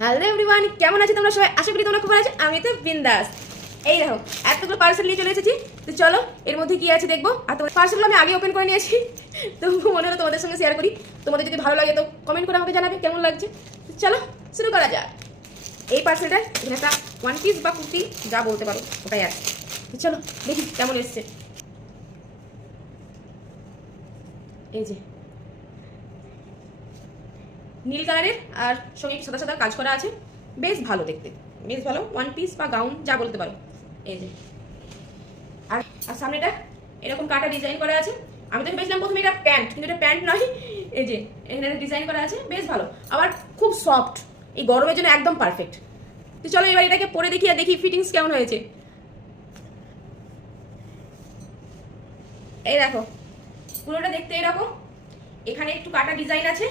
Hello everyone, কেমন আছো তোমরা সবাই? আশা করি তোমরা খুব ভালো আছো। আমি তো বিন্দাস। এই দেখো এতগুলো পার্সেল নিয়ে চলে এসেছি। তো চলো এর মধ্যে কি আছে দেখবো। আর তোমার পার্সেলগুলো আমি আগে ওপেন করে নিয়েছি, তো মনে হলো তোমাদের সঙ্গে শেয়ার করি। তোমাদের যদি ভালো লাগে তো কমেন্ট করে আমাকে জানাবে কেমন লাগছে। তো চলো শুরু করা যাক। এই পার্সেলটা এখানে একটা ওয়ান পিস বা কুর্তি যা বলতে পারো ওটাই আছে। তো চলো দেখি কেমন এসছে। এই যে নীল কালারের আর সঙ্গে সাদা সাদা কাজ করা আছে, বেশ ভালো দেখতে, বেশ ভালো ওয়ান পিস বা গাউন যা বলতে পারো। এই যে আর আর সামনেটা এরকম কাটা ডিজাইন করা আছে। আমি তো ভেবেছিলাম প্রথমে এটা প্যান্ট, কিন্তু এটা প্যান্ট নয়। এই যে এখানে ডিজাইন করা আছে, বেশ ভালো, আবার খুব সফট, এই গরমের জন্য একদম পারফেক্ট। তো চলো এবার এটাকে পরে দেখি আর দেখি ফিটিংস কেমন হয়েছে। এই দেখো পুরোটা দেখতে এরকম, এখানে একটু কাটা ডিজাইন আছে।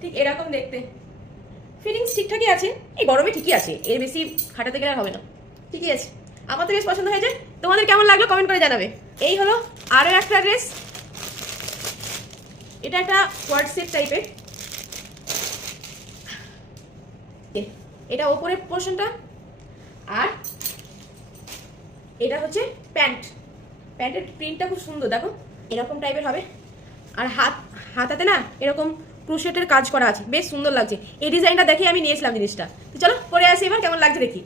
ঠিক এরকম দেখতে, ফিটিংস ঠিকঠাকই আছে, এই গরমে ঠিকই আছে, এর বেশি খাটাতে গেলে আর হবে না, ঠিকই আছে। আমার তো বেশ পছন্দ হয়েছে, তোমাদের কেমন লাগলো কমেন্ট করে জানাবে। এই হলো আরও একটা ড্রেস, এটা একটা কোয়ার্ড সেট টাইপের। এটা ওপরের পোর্শনটা, আর এটা হচ্ছে প্যান্ট। প্যান্টের প্রিন্টটা খুব সুন্দর, দেখো এরকম টাইপের হবে। আর হাতাতে না এরকম ক্রোশেটের কাজ করা আছে, বেশ সুন্দর লাগছে। এই ডিজাইনটা দেখে আমি নিয়েছিলাম জিনিসটা। তো চলো পরে আসি এবার কেমন লাগছে দেখি।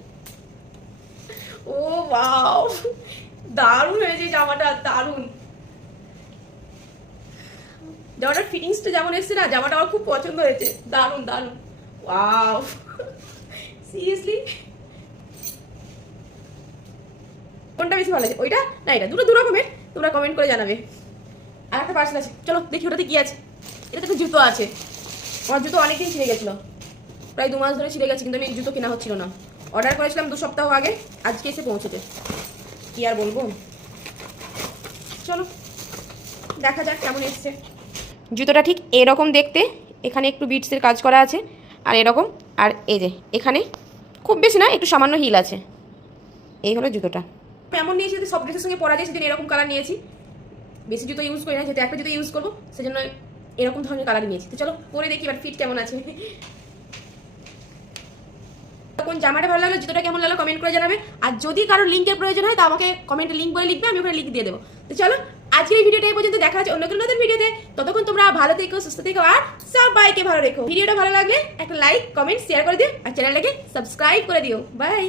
ও ওয়াও, দারুণ হয়েছে জামাটা, দারুণ। জামাটার ফিটিংসটা যেমন এসছে না, জামাটা আমার খুব পছন্দ হয়েছে, দারুণ দারুণ। ওয়াও, সিরিয়াসলি কোনটা বেশি ভালো লাগে, ওইটা না এটা? দুটো দু রকমের, তোমরা কমেন্ট করে জানাবে। আর একটা পার্সেল আছে, চলো দেখি ওটাতে কি আছে। এটাতে একটা জুতো আছে। আমার জুতো অনেকদিন ছিঁড়ে গেছিলো, প্রায় 2 মাস ধরে ছিঁড়ে গেছে, কিন্তু আমি জুতো কেনা হচ্ছিল না। অর্ডার করেছিলাম 2 সপ্তাহ আগে, আজকে এসে পৌঁছেছে। কি আর বলবো, চলো দেখা যাক কেমন এসছে। জুতোটা ঠিক এরকম দেখতে, এখানে একটু বিটসের কাজ করা আছে, আর এরকম। আর এই যে এখানে খুব বেশি না, একটু সামান্য হিল আছে। এই হলো জুতোটা। এমন নিয়েছি যদি সব ড্রেসের সঙ্গে পরা যায়, সেদিন এরকম কালার নিয়েছি। বেশি জুতো ইউজ করি না, যেহেতু একটা জুতো ইউজ করবো, সেজন্য এরকম ধরনের কালার নিয়েছি। তো চলো পরে দেখি এবার ফিট কেমন আছে। কোন জামাটা ভালো লাগলো, জুতোটা কেমন লাগলো কমেন্ট করে জানাবে। আর যদি কারোর লিঙ্কের প্রয়োজন হয় তা আমাকে কমেন্টে লিঙ্ক বলে লিখবে, আমি ওখানে লিঙ্ক দিয়ে দেবো। তো চলো আজকের এই ভিডিওটা এই পর্যন্ত, দেখা হচ্ছে অন্য কোনো নতুন ভিডিওতে। ততক্ষণ তোমরা ভালো থেকো, সুস্থ থেকো, আর সবাইকে ভালো রেখো। ভিডিওটা ভালো লাগলে একটা লাইক কমেন্ট শেয়ার করে দিও, আর চ্যানেলটাকে সাবস্ক্রাইব করে দিও। বাই।